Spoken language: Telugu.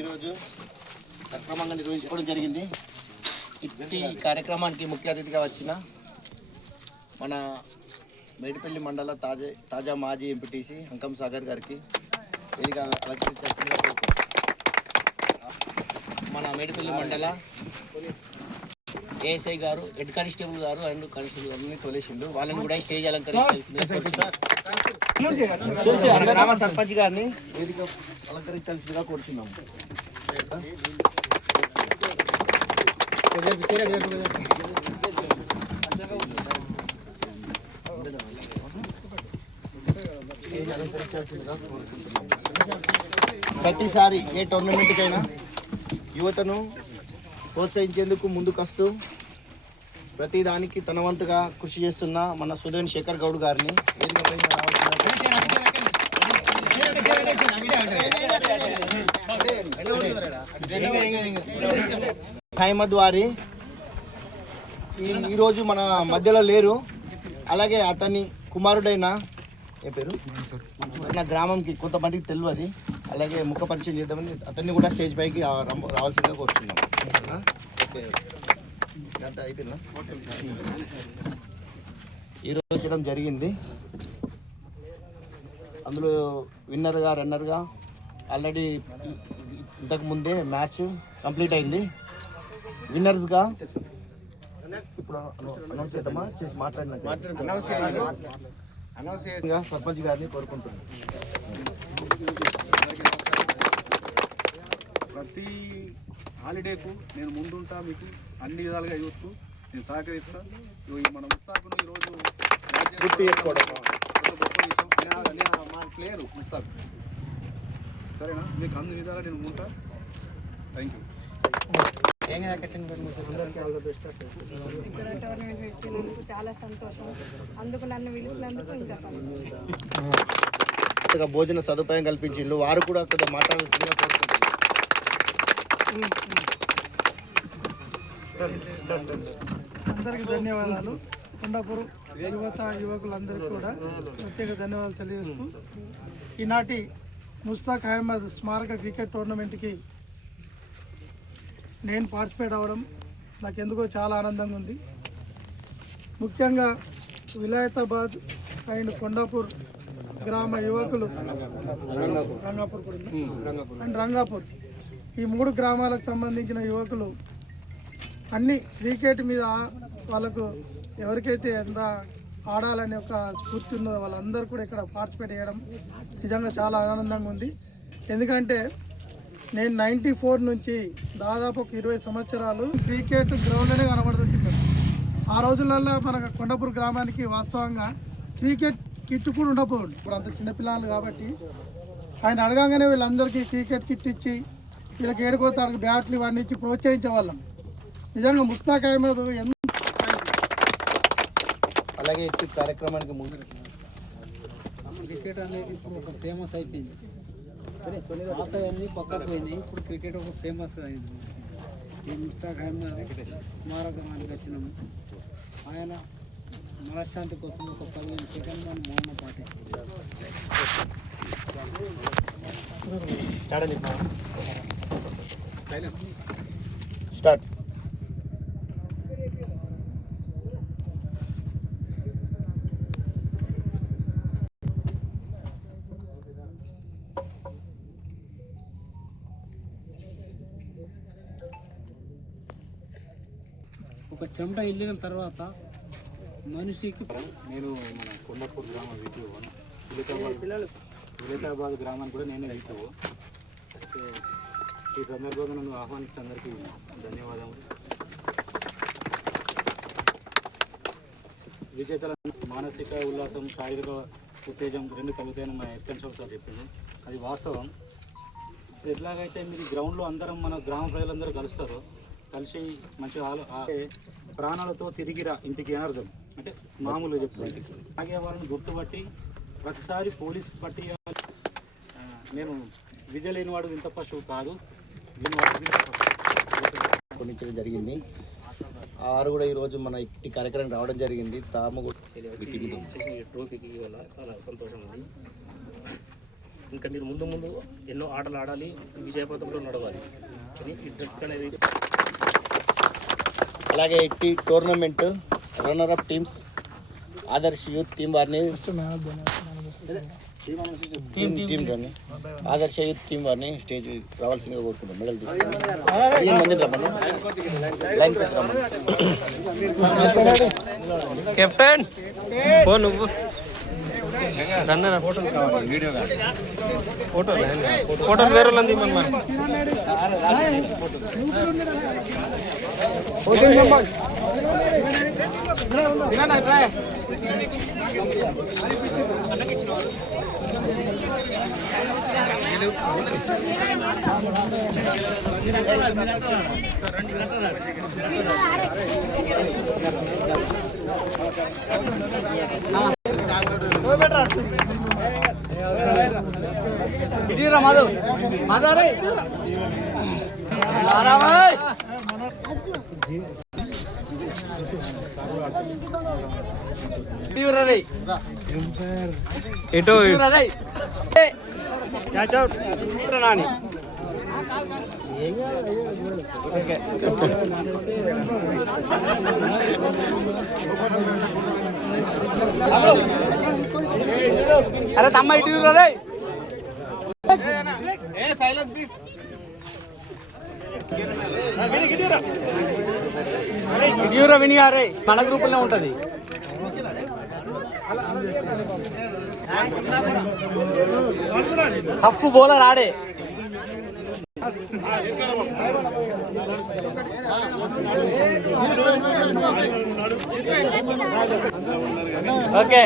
ఈరోజు సక్రమంగా నిర్వహించుకోవడం జరిగింది. ఈ కార్యక్రమానికి ముఖ్య అతిథిగా వచ్చిన మన మేడిపల్లి మండల తాజా మాజీ ఎంపీటీసీ అంకం సాగర్ గారికి వేదిక అలంకరించాల్సిందిగా కోరుకుంటున్నాను. మన మేడిపల్లి మండల ఏఎస్ఐ గారు, హెడ్ కానిస్టేబుల్ గారు అండ్ కానిస్టేబుల్ గారిని తోలేసిండు. వాళ్ళని కూడా స్టేజ్ అలంకరించాల్సిందిగా కోరుతున్నాను. మన గ్రామ సర్పంచ్ గారిని వేదిక అలంకరించాల్సిందిగా కోరుతున్నాము. ప్రతిసారి ఏ టోర్నమెంట్కైనా యువతను ప్రోత్సహించేందుకు ముందుకొస్తూ ప్రతి దానికి తన వంతుగా కృషి చేస్తున్న మన సుధీర్ శేఖర్ గౌడ్ గారిని అహ్మద్ వారి ఈరోజు మన మధ్యలో లేరు. అలాగే అతని కుమారుడైన ఏ పేరు నా గ్రామంకి కొంతమందికి తెలియదు. అలాగే ముఖ పరిచయం చేద్దామని అతన్ని కూడా స్టేజ్ పైకి రావాల్సిందిగా కోరుతున్నాం. ఓకే, అయిపోయిందా? ఈరోజు చేయడం జరిగింది. అందులో విన్నర్గా రన్నర్గా ఆల్రెడీ ఇంతకుముందే మ్యాచ్ కంప్లీట్ అయింది. విన్నర్స్గా ఇప్పుడు అనౌన్స్ చేద్దామా? చేసి మాట్లాడినా సర్పంచ్ గారిని కోరుకుంటున్నాను. ప్రతి హాలిడేకు నేను ముందుంటా, మీకు అన్ని విధాలుగా యూత్కు నేను సహకరిస్తాను. మన ముస్తాకును ఈరోజు గొప్ప విషయం మా ప్లేయరు ముస్తాక్, సరేనా? మీకు అన్ని విధాలుగా నేను ఉంటా. Thank you. ఇక్కడ టోర్నమెంట్ పెట్టినందుకు చాలా సంతోషం. అందుకు నన్ను పిలిచినందుకు ఇంకా సంతోషం. భోజన సదుపాయం కల్పించిండు. వారు కూడా అక్కడ మాట్లాడాల్సిందిగా కోరుకుంటున్నారు. అందరికీ ధన్యవాదాలు. కొండాపూర్ యువకులందరికీ కూడా ప్రత్యేక ధన్యవాదాలు తెలియజేస్తూ ఈనాటి ముస్తాక్ అహ్మద్ స్మారక క్రికెట్ టోర్నమెంట్కి నేను పార్టిసిపేట్ అవ్వడం నాకు ఎందుకో చాలా ఆనందంగా ఉంది. ముఖ్యంగా విలాయతాబాద్ అండ్ కొండాపూర్ గ్రామ యువకులు, రంగాపూర్ ఈ 3 గ్రామాలకు సంబంధించిన యువకులు అన్ని క్రికెట్ మీద వాళ్ళకు ఎవరికైతే ఎంత ఆడాలనే ఒక స్ఫూర్తి ఉన్నదో వాళ్ళందరూ కూడా ఇక్కడ పార్టిసిపేట్ చేయడం నిజంగా చాలా ఆనందంగా ఉంది. ఎందుకంటే నేను 94 నుంచి దాదాపు ఒక 20 సంవత్సరాలు క్రికెట్ గ్రౌండ్లోనే కనబడుతుంది. ఆ రోజులలో మన కొండాపూర్ గ్రామానికి వాస్తవంగా క్రికెట్ కిట్ కూడా ఉండకపోదు. ఇప్పుడు అంత చిన్నపిల్లలు కాబట్టి ఆయన అడగంగానే వీళ్ళందరికీ క్రికెట్ కిట్ ఇచ్చి వీళ్ళకి ఏడుకోతాడు బ్యాట్లు ఇవన్నీ ఇచ్చి ప్రోత్సహించే వాళ్ళం. నిజంగా ముస్తాక్ అహ్మద్ అలాగే ఈ కార్యక్రమానికి ముందు క్రికెట్ అనేది ఇప్పుడు ఒక ఫేమస్ అయిపోయింది. పాత అన్నీ పక్కకు పోయినాయి. ఇప్పుడు క్రికెట్ ఒక ఫేమస్ అయింది. ఈ ముస్తాక్ అహ్మద్ స్మారకానికి వచ్చినాము. ఆయన మనశ్శాంతి కోసం ఒక 15 సెకండ్ మనం మౌన పాటిస్తాం. స్టార్ట్. ఒక చెమట వెళ్ళిన తర్వాత మనిషికి నేను మన కొండాపూర్ గ్రామ వీటిలో విలేతాబాద్ గ్రామానికి కూడా నేనే వెళ్తావు. ఈ సందర్భంగా నన్ను ఆహ్వానించిన అందరికీ ధన్యవాదాలు. విజేతల మానసిక ఉల్లాసం, శారీరక ఉత్తేజం 2 కలుగుతాయని మా ఎక్స్టెన్షన్ సంస్థ చెప్పింది. అది వాస్తవం. ఎట్లాగైతే మీరు గ్రౌండ్లో అందరం మన గ్రామ ప్రజలందరూ కలుస్తారు, కలిసి మంచిగా ప్రాణాలతో తిరిగిరా ఇంటికి అర్థం అంటే మామూలుగా చెప్తాను. అలాగే వాళ్ళని గుర్తుపట్టి ప్రతిసారి పోలీసు పట్టి నేను విద్య లేనివాడు ఇంత పశువు కాదు జరిగింది. వారు కూడా ఈరోజు మన ఇంటి కార్యక్రమం రావడం జరిగింది. తాము చేసిన ఈ ట్రోఫీకి వల్ల చాలా సంతోషం ఉంది. ఇంకా మీరు ముందు ముందు ఎన్నో ఆటలు ఆడాలి, విజయపథంలో నడవాలి అని ఈ డ్రగ్స్ అనేది. అలాగే ఇట్టి tournament runner up teams Adarsh youth team వారిని ఆదర్శ యూత్ టీం వారిని స్టేజ్ రావాల్సిందిగా కోరుకుంటాం. మెడల్ తీసుకున్నాం. కెప్టెన్ పో నువ్వు రన్నర్ ఫోటోలు వేరే వాళ్ళని ఎటు నాని అరే తమ్మ ఇటు రే ఇటీవరా వినిగారే మన గ్రూపుల్లో ఉంటుంది. టఫ్ బౌలర్ ఆడే. ఓకే